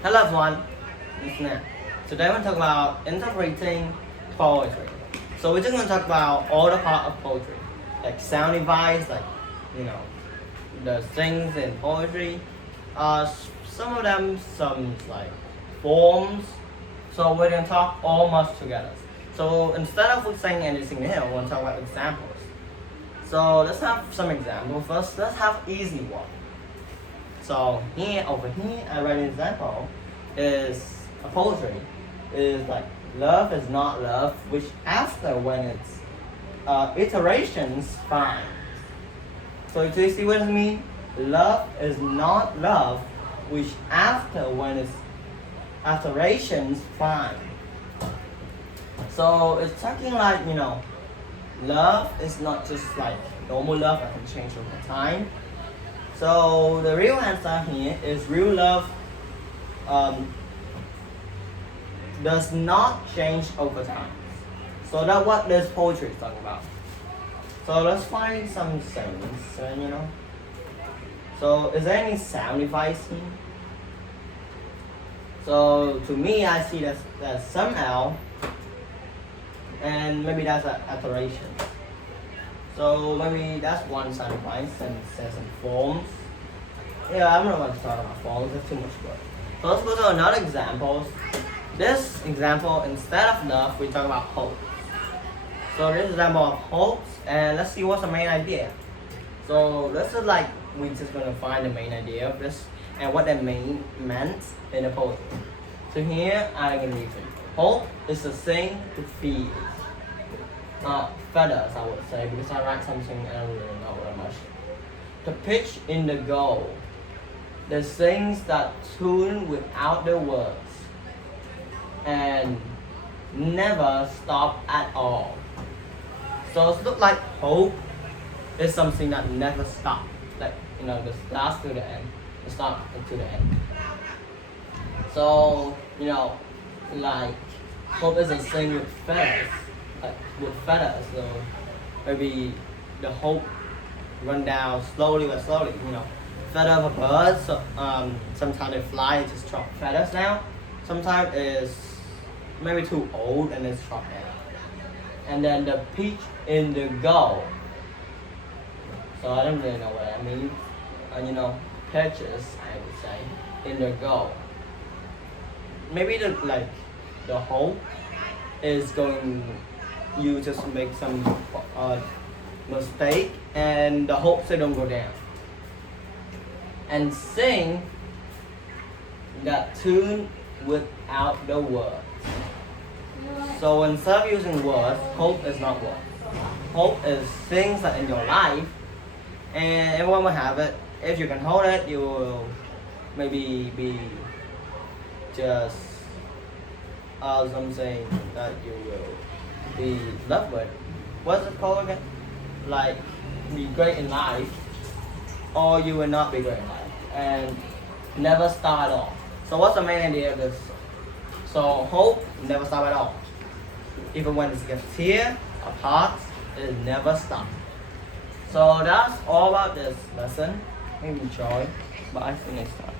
Hello everyone, it's Nat. Today we're going to talk about interpreting poetry. So we're just going to talk about all the part of poetry, like sound device, like you know, the things in poetry. Some of them, some like forms. So we're going to talk all much together. So instead of saying anything here, we're going to talk about examples. So let's have some examples first. Let's have easy one. So over here, I write an example. Is a poetry. Is like love is not love, which after when it's iterations fine. So do you see what I mean? Love is not love, which after when it's iterations fine. So it's talking like love is not just like normal love that can change over time. So the real answer here is real love does not change over time. So that's what this poetry is talking about. So let's find some things, So is there any sound device here? So to me, I see that's some L, and maybe that's an iteration. So maybe that's one sound device and it says some forms. Yeah, I'm not going to talk about forms, that's too much work. So let's go to another example. This example, instead of love, we talk about hope. So this example of hopes, and let's see what's the main idea. So this is like, we're just going to find the main idea of this and what that meant in the poetry. So here, I can read it. Hope is the thing to feel. Feathers, I would say, because I write something I don't really know very much. To pitch in the goal. The things that tune without the words and never stop at all. So it looks like hope is something that never stops. Like the start to the end, the start to the end. So like hope is a thing with feathers, like with feathers. So maybe the hope run down slowly but slowly. Feather of a bird. So sometimes they fly and just drop feathers down. Sometimes it's maybe too old and it's dropped down. And then the pitch in the goal. So I don't really know what that means. Pitches, I would say, in the goal. Maybe the hope is going you just make some mistake and the hopes they don't go down. And sing that tune without the words. So instead of using words, hope is not words. Hope is things that in your life, and everyone will have it. If you can hold it, you will maybe be just something that you will be loved with. What's it called again? Like be great in life, or you will not be great in life and never stop at all. So what's the main idea of this? So hope never stop at all. Even when it gets tear apart, it never stop. So that's all about this lesson. Maybe enjoy. Bye. See you next time.